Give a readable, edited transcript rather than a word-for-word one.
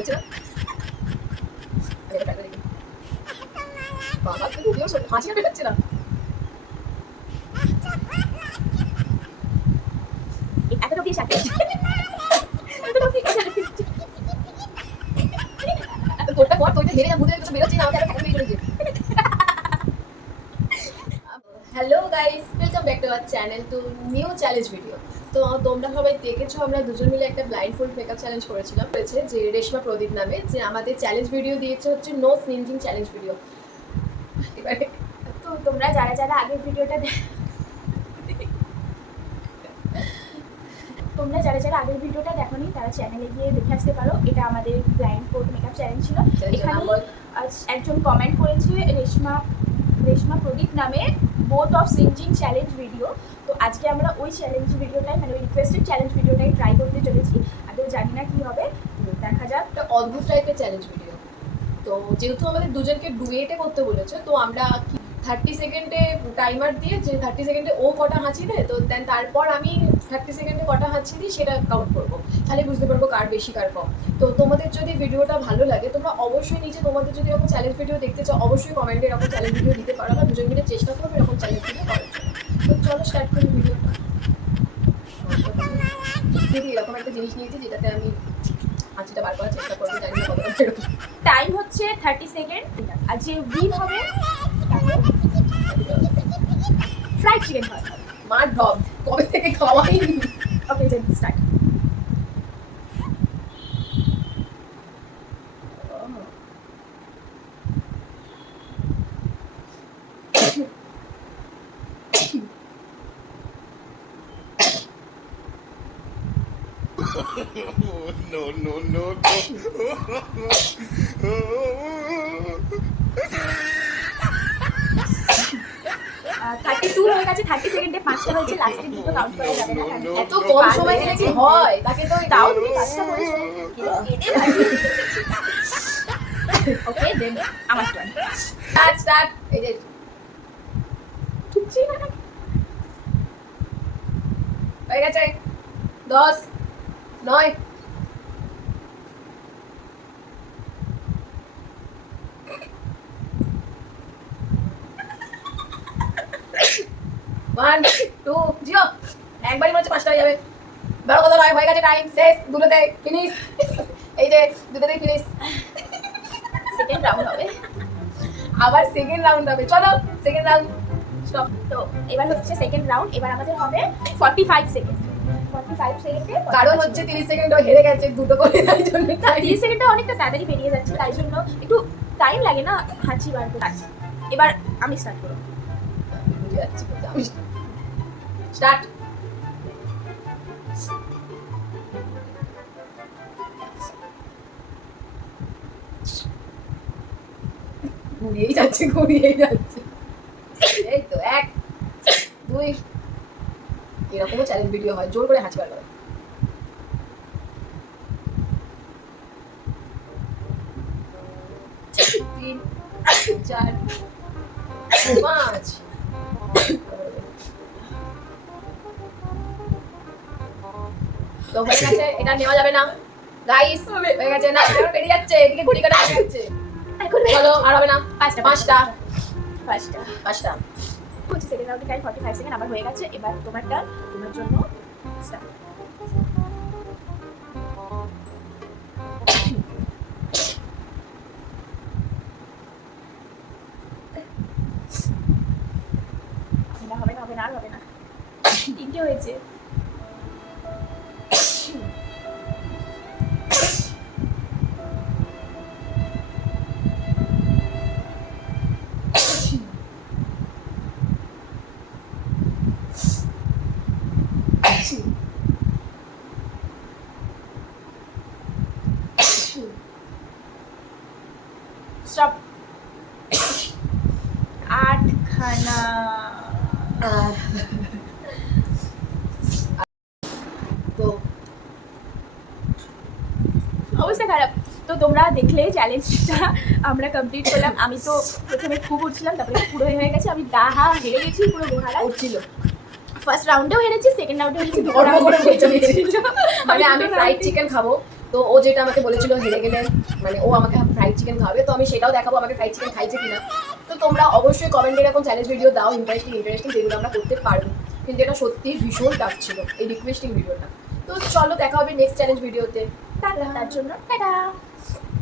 হচ্ছে না বাবা তো ভিডিও হাসি বেরোচ্ছে না এতটা দিয়ে সাথে এতটা দিয়ে সাথে তোরটা কর তোইটা ধীরে যা ভূতের কিছু বেরোচ্ছে না আমাকে আর খাইয়ে চলেছে hello guys welcome back to our channel to new challenge video. তো তোমরা সবাই দেখেছো আমরা দুজন মিলে একটা ব্লাইন্ড ফোল্ড মেকআপ চ্যালেঞ্জ করেছিলাম হয়েছে যে রেশমা প্রদীপ নামে, যে আমাদের চ্যালেঞ্জ ভিডিও দিয়েছে হচ্ছে নো স্নিঞ্জিং চ্যালেঞ্জ ভিডিও। এবারে তো তোমরা যারা যারা আগের ভিডিওটা দেখোনি তারা চ্যানেলে গিয়ে দেখে আসতে পারো। এটা আমাদের ব্লাইন্ড ফোল্ড মেকআপ চ্যালেঞ্জ ছিল। এখানে একজন কমেন্ট করেছে রেশমা প্রদীপ নামে বোথ অফ সিঞ্জিং চ্যালেঞ্জ ভিডিও। তো আজকে আমরা ওই চ্যালেঞ্জ ভিডিওটাই মানে ওই রিকোয়েস্টেড চ্যালেঞ্জ ভিডিওটাই ট্রাই করতে চলেছি। আদৌ জানি না কি হবে, দেখা যাক। একটা অদ্ভুত টাইপের চ্যালেঞ্জ ভিডিও। তো যেহেতু আমাদের দুজনকে ডুয়েটে করতে বলেছে তো আমরা 30 সেকেন্ডে টাইমার দিয়ে যে 30 সেকেন্ডে ও কটা হাঁচি দেয় তো দেন তারপর আমি 30 সেকেন্ডে কটা হাঁচি দিই সেটা কাউন্ট করবো, তাহলে বুঝতে পারবো কার বেশি কার কম। তো তোমাদের যদি ভিডিওটা ভালো লাগে তোমরা অবশ্যই নিচে তোমাদের যদি এরকম চ্যালেঞ্জ ভিডিও দেখতে চাও অবশ্যই কমেন্টে এরকম চ্যালেঞ্জ ভিডিও দিতে পারো, আমরা দুজন মিলে চেষ্টা করবো এরকম চ্যালেঞ্জ ভিডিও করার জন্য। তো চলো স্টার্ট করি ভিডিওটা। দিদি এরকম একটা জিনিস নিয়েছি যেটাতে আমি হাঁচিটা বার করার চেষ্টা করবো, জানি না কতটা বেরোবে। টাইম হচ্ছে 30 সেকেন্ড। আর যে উইন হবে ফ্রাইড চিকেন খাওয়া। মা ডব কবে থেকে খাওয়াইনি। Okay then start. no, no, no, no. 32 হয়ে গেছে। 30 সেকেন্ডে 5টা হয়েছে, লাস্টের দুটো কাউন্ট করা যাবে না। এত কম সময় গেলে কি হয়, তাকে তো তাও তুমি 5টা করেছো। ওকে দেন আমার টার্ন। স্টার্ট এই যে ঠিকই না হয়ে গেছে 10 9 1 2 0 একবারই মনে হচ্ছে 5টা হয়ে যাবে। বড় কথা নয়, হয়ে গেছে টাইম শেষ, দুটোতে ফিনিশ। এই যে দুটোতেই ফিনিশ। সেকেন্ড রাউন্ড হবে। আবার সেকেন্ড রাউন্ড হবে, চলো সেকেন্ড রাউন্ড স্টপ। তো এবার হচ্ছে সেকেন্ড রাউন্ড। এবার আমাদের হবে 45 সেকেন্ড। 45 সেকেন্ডে কারণ হচ্ছে 30 সেকেন্ড ও হেরে গেছে দুটো করে, তাই জন্য 30 সেকেন্ডটা অনেকটা তাড়াতাড়ি বেরিয়ে যাচ্ছে, তাই জন্য একটু টাইম লাগে না হাঁচি বার করতে। এবার আমি স্টার্ট করব। বুঝে যাচ্ছি আমি স্টার্ট। ঘুরিয়েই যাচ্ছে এই তো 1 2 এরকমও চ্যালেঞ্জ ভিডিও হয়, জোর করে হাঁচি বার করে। 3 4 5 তো হয়ে গেছে, এটা নেওয়া যাবে না গাইস, হয়ে গেছে না, আর বেরিয়ে যাচ্ছে এদিকে ঘুরি কাটা হয়ে যাচ্ছে। এখন চলো আর হবে না, 5টা হচ্ছে সেকেন্ড রাউন্ডে টাইম 45 সেকেন্ড আমার হয়ে গেছে। এবার তোমার টার্ন, তোমার জন্য স্টার্ট। হবে না আর হবে না। 3টে হয়েছে। স্টপ। 8খানা। তো অবস্থা খারাপ। তো তোমরা দেখলে চ্যালেঞ্জটা আমরা কমপ্লিট করলাম। আমি তো প্রথমে খুব উঠছিলাম, তারপরে পুরো হয়ে গেছে। আমি দাহা হেরে গেছি, পুরো গোহারা উঠছিল। ফার্স্ট রাউন্ডেও হেরেছি, সেকেন্ড রাউন্ডেও হেরেছি, মানে আমি ফ্রাইড চিকেন খাবো তো ও যেটা আমাকে বলেছিল হেরে গেলে মানে ও আমাকে ফ্রাইড চিকেন খাবে, তো আমি সেটাও দেখাবো আমাকে ফ্রাইড চিকেন খাইছে কিনা। তো তোমরা অবশ্যই কমেন্টে এরকম চ্যালেঞ্জ ভিডিও দাও, ইন্টারেস্টিং যেগুলো আমরা করতে পারবো। কিন্তু এটা সত্যি ভীষণ টাফ ছিল এই রিকোয়েস্টিং ভিডিওটা। তো চলো দেখা হবে নেক্সট চ্যালেঞ্জ ভিডিওতে। তার জন্য টাটা।